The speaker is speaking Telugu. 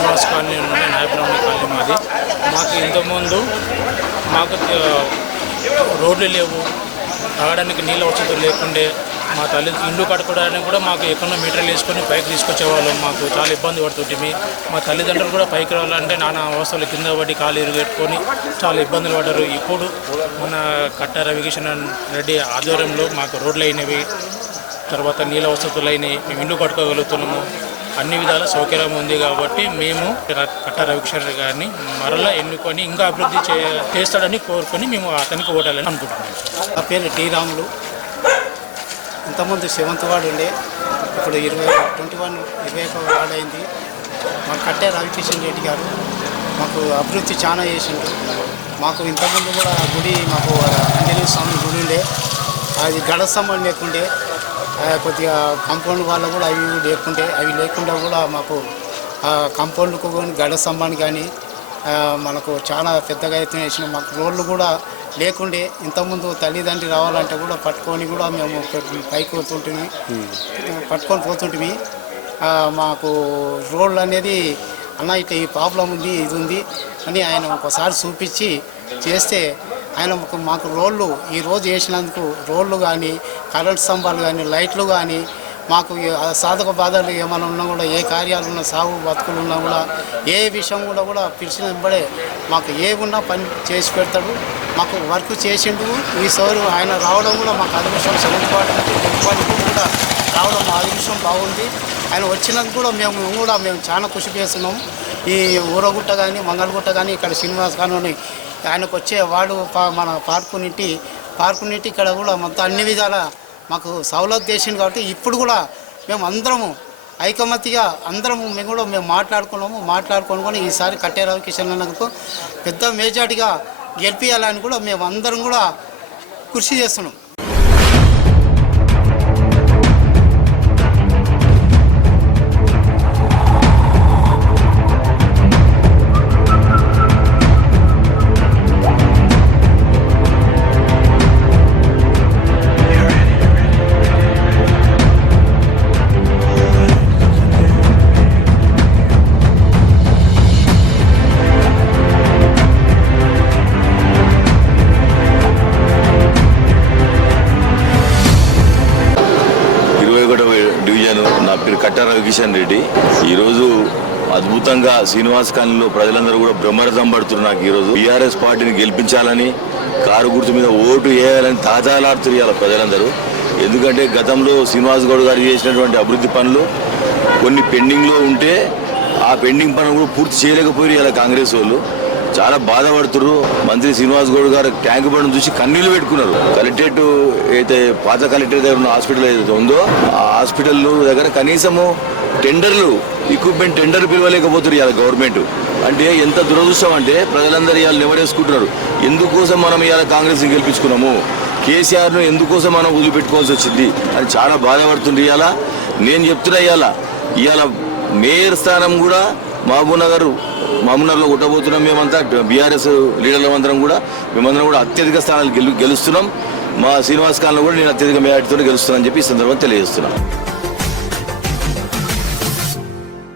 శ్రీనివాస్ కాలనీ నుండి నాయబ్రాహ్మణ కాలనీ మాది. మాకు ఇంతకుముందు మాకు రోడ్లు లేవు, తాగడానికి నీళ్ళ వసతులు లేకుండే. మా తల్లి ఇల్లు కట్టుకోవడానికి కూడా మాకు ఎక్కడో మీటర్లు వేసుకొని పైకి తీసుకొచ్చేవాళ్ళం. మాకు చాలా ఇబ్బంది పడుతుంటే మా తల్లిదండ్రులు కూడా పైకి రావాలంటే నానా అవస్థలు కింద పడి కాలు ఇరుగెట్టుకొని చాలా ఇబ్బందులు పడ్డారు. ఇప్పుడు మన కట్ట రవికిషన్ రెడ్డి ఆధ్వర్యంలో మాకు రోడ్లు అయినవి, తర్వాత నీళ్ళ వసతులు అయినాయి, మేము ఇల్లు కట్టుకోగలుగుతున్నాము. అన్ని విధాల సౌకర్యం ఉంది కాబట్టి మేము కట్ట రవికిషన్ రెడ్డి గారిని మరలా ఎన్నుకొని ఇంకా అభివృద్ధి చేస్తాడని కోరుకొని మేము అతనికి ఓటాలని అనుకుంటున్నాం. నా పేరు డి రాములు. ఇంతకుముందు 7th వార్డు ఉండే, ఇప్పుడు 21 వార్డు అయింది. మాకు కట్టే రవికిషన్ రెడ్డి గారు మాకు అభివృద్ధి చాలా చేసిండు. మాకు ఇంతకుముందు కూడా గుడి, మాకు ఆంజనేయ స్వామి గుడి ఉండే, అది గడ స్తంభం లేకుండే, కొద్దిగా కాంపౌండ్ వాళ్ళ కూడా అవి లేకుండా కూడా మాకు కాంపౌండ్కు కానీ గడ స్తంభానికి కానీ మనకు చాలా పెద్దగా ఎత్తున వేసిన. మాకు రోడ్లు కూడా లేకుండే. ఇంతకుముందు తల్లిదండ్రి రావాలంటే కూడా పట్టుకొని కూడా మేము పైకి పట్టుకొని పోతుంటిమి. మాకు రోడ్లు అనేది అన్న ఇట్లా ఈ ప్రాబ్లం ఉంది, ఇది ఉంది అని ఆయన ఒకసారి చూపించి చేస్తే ఆయన మాకు రోడ్లు ఈరోజు వేసినందుకు రోడ్లు కానీ, కరెంట్ స్తంభాలు కానీ, లైట్లు కానీ, మాకు సాధక బాధలు ఏమైనా ఉన్నా కూడా, ఏ కార్యాలు ఉన్నా, సాగు బతుకులు ఉన్నా కూడా, ఏ విషయం కూడా పిలిచిన వెంబడే మాకు ఏ ఉన్నా పని చేసి పెడతాడు. మాకు వర్క్ చేసిండు. ఈ సోరు ఆయన రావడం కూడా మాకు అదృష్టం. 7th వార్డు నుంచి 10th వార్డుకు కూడా రావడం మా అదృష్టం బాగుంది. ఆయన వచ్చినందుకు కూడా మేము చాలా కృషి చేస్తున్నాం. ఈ ఊరగుట్ట కానీ, మంగళగుట్ట కానీ, ఇక్కడ శ్రీనివాస్ కాలనీ ఆయనకు వచ్చే వాడు మన పార్కు నీటి ఇక్కడ కూడా మొత్తం అన్ని విధాల మాకు సౌలభ్యం చేసింది. కాబట్టి ఇప్పుడు కూడా మేము అందరము ఐకమత్యగా మేము మాట్లాడుకొని ఈసారి కట్టే రవికిషన్ అన్నకు పెద్ద మేజార్టీగా గెలిపించాలని కూడా మేము అందరం కూడా కృషి చేస్తున్నాం. నా పేరు కట్ట రవికిషన్ రెడ్డి. ఈరోజు అద్భుతంగా శ్రీనివాస్ కాలనీలో ప్రజలందరూ కూడా బ్రహ్మరథం పడుతున్నారు. నాకు ఈరోజు బీఆర్ఎస్ పార్టీని గెలిపించాలని, కారు గుర్తు మీద ఓటు వేయాలని తాజాలాడుతున్నారు ప్రజలందరూ. ఎందుకంటే గతంలో శ్రీనివాస్ గౌడ్ గారు చేసినటువంటి అభివృద్ధి పనులు కొన్ని పెండింగ్లో ఉంటే ఆ పెండింగ్ పనులు కూడా పూర్తి చేయలేకపోయారు. ఇలా కాంగ్రెస్ వాళ్ళు చాలా బాధపడుతున్నారు. మంత్రి శ్రీనివాస్ గౌడ్ గారు ట్యాంక్ బండ్ చూసి కన్నీళ్లు పెట్టుకున్నారు. కలెక్టరేట్ అయితే పాత కలెక్టరేట్ దగ్గర ఉన్న హాస్పిటల్ ఏదైతే ఉందో ఆ హాస్పిటల్ దగ్గర కనీసము ఎక్విప్మెంట్ టెండర్ పిలవలేకపోతున్నారు ఇవాళ గవర్నమెంట్. అంటే ఎంత దురదృష్టం అంటే ప్రజలందరూ ఇవాళ నిలబడేసుకుంటున్నారు. ఎందుకోసం మనం ఇవాళ కాంగ్రెస్ని గెలిపించుకున్నాము, కేసీఆర్ను ఎందుకోసం మనం వదిలిపెట్టుకోవాల్సి వచ్చింది అని చాలా బాధపడుతుంది. ఇవాళ నేను చెప్తున్నా, ఇవాళ మేయర్ స్థానం కూడా మహబూబ్నగర్లో కొట్టబోతున్నాం. మేమంతా బీఆర్ఎస్ లీడర్లందరం కూడా అత్యధిక స్థానాలు గెలుస్తున్నాం. మా శ్రీనివాస్ కాలనీలో కూడా నేను అత్యధిక మేయాటితో గెలుస్తున్నానని చెప్పి ఈ సందర్భంగా తెలియజేస్తున్నాను.